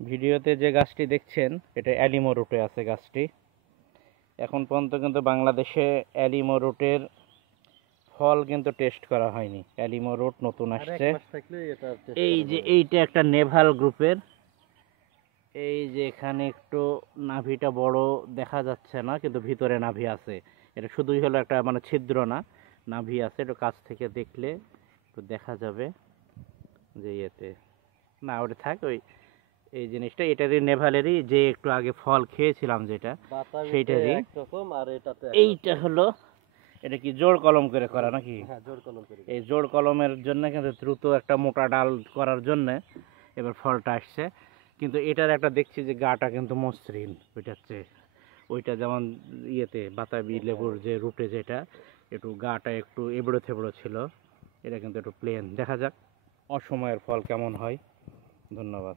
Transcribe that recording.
ভিডিওতে যে গাছটি দেখছেন এটা অ্যালিমো রুটে আছে গাছটি। এখন পর্যন্ত কিন্তু বাংলাদেশে অ্যালিমো রুটের ফল কিন্তু টেস্ট করা হয়নি। অ্যালিমো রুট নতুন আসছে। এই যে এইটা একটা নেভাল গ্রুপের, এই যে এখানে একটু নাভিটা বড় দেখা যাচ্ছে না, কিন্তু ভিতরে নাভি আছে। এটা শুধুই হলো একটা মানে ছিদ্র না, নাভি আছে। একটু কাছ থেকে দেখলে একটু দেখা যাবে যে ইয়েতে না, ওটা থাক। ওই এই জিনিসটা এটারই নেভালেরই, যে একটু আগে ফল খেয়েছিলাম যেটা সেইটারই। এইটা হলো, এটা কি জোড় কলম করে করা নাকি? এই জোড় কলমের জন্য কিন্তু দ্রুত একটা মোটা ডাল করার জন্য এবার ফলটা আসছে। কিন্তু এটার একটা দেখছি যে গাটা কিন্তু মসৃণ, ওইটা হচ্ছে ওইটা যেমন ইয়েতে বাতাবি লেবুর যে রুটে যেটা একটু গাটা একটু এবড়ো থেবড়ো ছিল, এটা কিন্তু একটু প্লেন। দেখা যাক অসময়ের ফল কেমন হয়। ধন্যবাদ।